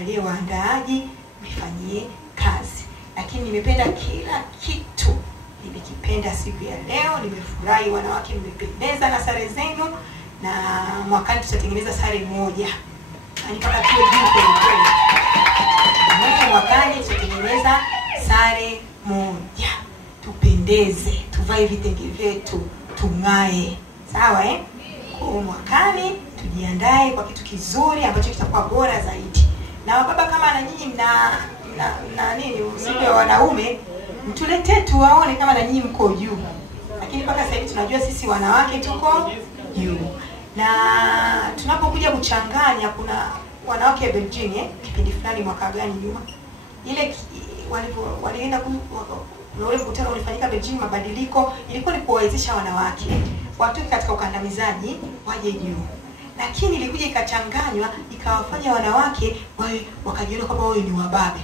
mwangalie waandaaji, mfanyie kazi. Lakini nimependa kila kitu. Nimekipenda siku ya leo, nimefurahi wanawake mmependeza na sare zenu, na mwakani tutatengeneza sare moja. Yaani mpaka tuwe juu kweli. Mwakani tutatengeneza sare moja. Tupendeze, tuvae vitenge vyetu, tungae. Sawa Kwa mwakani tujiandae kwa kitu kizuri ambacho kitakuwa bora zaidi. Na baba kama na nyinyi na nini usiku ya wanaume, mtuletee tuwaone kama na nyinyi mko juu. Lakini mpaka sasa hivi tunajua sisi wanawake tuko juu. Na tunapokuja kuchanganya, kuna wanawake wa Virginia kipindi fulani mwaka gani nyuma, ile walienda ule mkutano ulifanyika Virginia, mabadiliko ilikuwa ni kuwawezesha wanawake watoke katika ukandamizaji waje juu. Lakini ilikuja ikachanganywa ikawafanya wanawake wawe wakajiona kwamba wao ni wababe.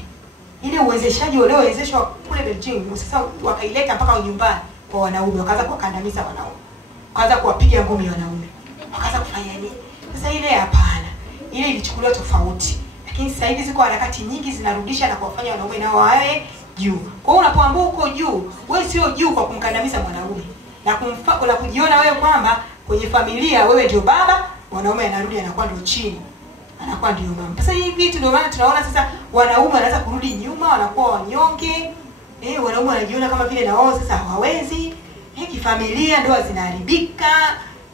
Ile uwezeshaji waliowezeshwa kule Virginia sasa wakaileta mpaka nyumbani kwa wanaume, wakaanza kuwakandamiza wanaume, wakaanza kuwapiga ngumi wanaume, wakaanza kufanya nini. Sasa ile hapana, ile ilichukuliwa tofauti. Lakini sasa hivi ziko harakati nyingi zinarudisha na kuwafanya wanaume nao wawe juu. Kwa hiyo unapoambia uko juu, wewe sio juu kwa kumkandamiza mwanaume na kujiona wewe kwamba kwenye familia wewe ndio baba, mwanaume anarudi anakuwa ndio chini, anakuwa ndio mama. Sasa hivi vitu ndio maana tunaona sasa wanaume wanaanza kurudi nyuma, wanakuwa wanyonge. Wanaume wanajiona kama vile na wao sasa hawawezi. Kifamilia ndoa zinaharibika,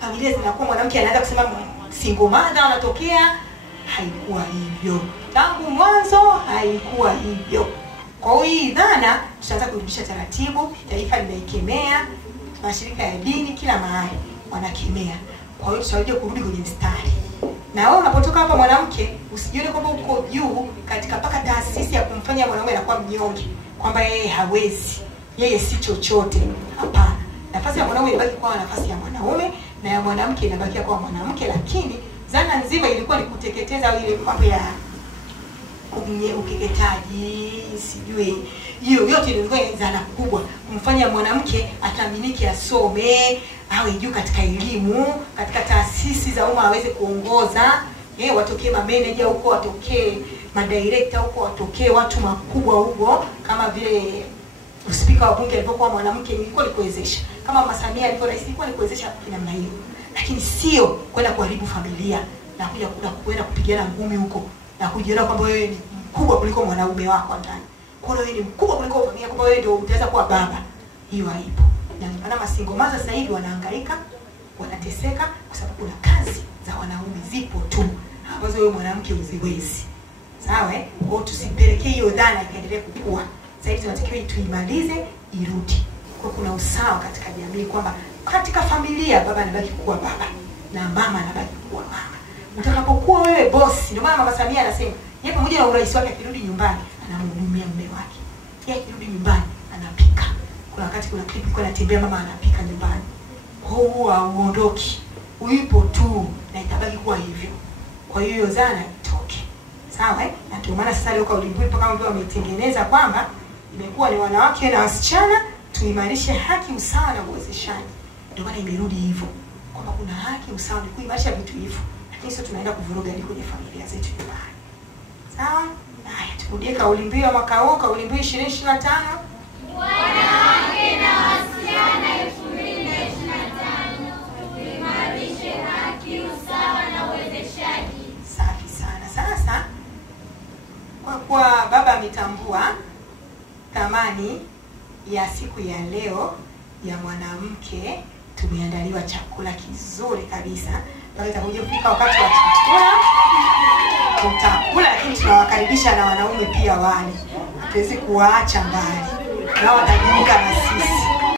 familia zinakuwa mwanamke anaanza kusema single mother wanatokea. Haikuwa hivyo. Tangu mwanzo haikuwa hivyo. Kwa hiyo dhana tutaanza kurudisha taratibu, taifa limeikemea, mashirika ya dini kila mahali wanakemea. Kwa hiyo tutarudi kurudi kwenye mstari. Na wewe unapotoka hapa mwanamke, usijione kwamba uko juu katika paka taasisi ya kumfanya mwanaume anakuwa mnyonge, kwamba yeye hawezi, yeye si chochote. Hapana. Nafasi ya mwanaume inabaki kuwa nafasi ya mwanaume na ya mwanamke inabaki kuwa mwanamke, lakini zana nzima ilikuwa ni kuteketeza ile mambo ya ukeketaji, sijui hiyo yote ilikuwa ni zana kubwa kumfanya mwanamke athaminike, asome, awe juu katika elimu, katika taasisi za umma aweze kuongoza, watokee manager huko, watokee madirector huko, watokee watu makubwa huko, kama vile spika wa bunge alipokuwa mwanamke, ilikuwa ni kuwezesha. Kama Mama Samia alikuwa rais, ilikuwa ni kuwezesha kwa namna hiyo. Lakini sio kwenda kuharibu familia na kwenda kupigana ngumi huko na kujiona kwamba wewe ni mkubwa kuliko mwanaume wako ndani. Kwa hiyo wewe ni mkubwa kuliko familia, kwamba wewe ndio utaweza kuwa baba. Hiyo haipo. Na maana masingo maza sasa hivi wanahangaika, wanateseka kwa sababu kuna kazi za wanaume zipo tu ambazo wewe mwanamke uziwezi. Sawa Kwa hiyo tusipelekee hiyo dhana ikaendelee kukua. Sasa hivi tunatakiwa tuimalize irudi. Kwa kuna usawa katika jamii kwamba katika familia baba anabaki kuwa baba na mama anabaki kuwa mama. Utakapokuwa wewe boss, ndio maana Mama Samia anasema yeye pamoja na urais wake akirudi nyumbani anamhudumia mume wake. Yeye akirudi nyumbani anapika. Kuna wakati kuna clip iko anatembea mama anapika nyumbani. Huwa uondoki. Uipo tu na itabaki kuwa hivyo. Kwa hiyo zana itoke. Sawa Na ndio maana sasa leo kauli mbiu kama vile wametengeneza kwamba imekuwa ni wanawake na wasichana tuimarishe haki, usawa na uwezeshaji. Ndio maana imerudi hivyo. Kwamba kuna haki, usawa ni kuimarisha vitu hivyo. Lakini sio tunaenda kuvuruga hadi kwenye familia zetu nyumbani. Sawa? Haya, turudie kauli mbiu ya mwaka huu, kauli mbiu 2025. Wanawake na wasichana 2025. Tuimarishe haki, usawa na uwezeshaji. Safi sana. Sasa kwa kuwa baba ametambua thamani ya siku ya leo ya mwanamke, tumeandaliwa chakula kizuri kabisa. Bado itakuja kufika wakati wa chakula. Tutakula, lakini tunawakaribisha na wanaume pia wale. Hatuwezi kuwaacha mbali. Nao watajiunga na sisi.